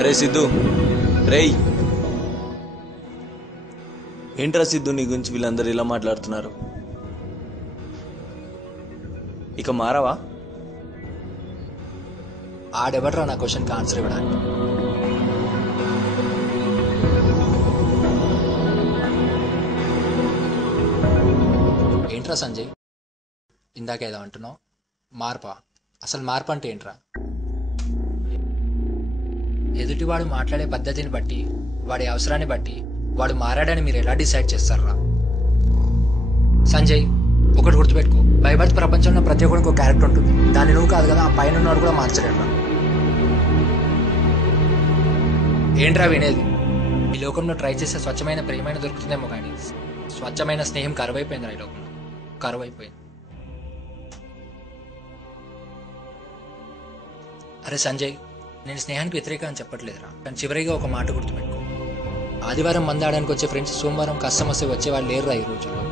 అరే సిద్ధు, రేయ్ ఏంట్రా సిద్ధు, నీ గురించి వీళ్ళందరూ ఇలా మాట్లాడుతున్నారు. ఇక మారావా? ఆడెవడరా నా క్వశ్చన్కి ఆన్సర్ ఇవ్వడానికి? ఏంట్రా సంజయ్, ఇందాకేదో అంటున్నావు? మార్పా? అసలు మార్పు అంటే ఏంట్రా? ఎదుటివాడు మాట్లాడే పద్ధతిని బట్టి, వాడి అవసరాన్ని బట్టి వాడు మారాడని మీరు ఎలా డిసైడ్ చేస్తారా? సంజయ్, ఒకటి గుర్తుపెట్టుకో, బై బర్త్ ప్రపంచంలో ప్రతి ఒక్కరికి ఒక క్యారెక్టర్ ఉంటుంది. దాన్ని నువ్వు కాదు కదా, ఆ పైన ఉన్నవాడు కూడా మార్చలేడురా. ఏంట్రా వినేది? ఈ లోకంలో ట్రై చేసే స్వచ్ఛమైన ప్రేమైన దొరుకుతుందేమో కానీ స్వచ్ఛమైన స్నేహం కరువైపోయిందిరా ఈ లోకంలో. కరువైపోయింది. అరే సంజయ్, నేను స్నేహానికి వ్యతిరేకం అని చెప్పట్లేదురా, కానీ చివరిగా ఒక మాట గుర్తుపెట్టుకో, ఆదివారం మందాడానికి వచ్చే ఫ్రెండ్స్ సోమవారం కష్టం వస్తే వచ్చేవాళ్ళు లేరురా ఈ రోజుల్లో.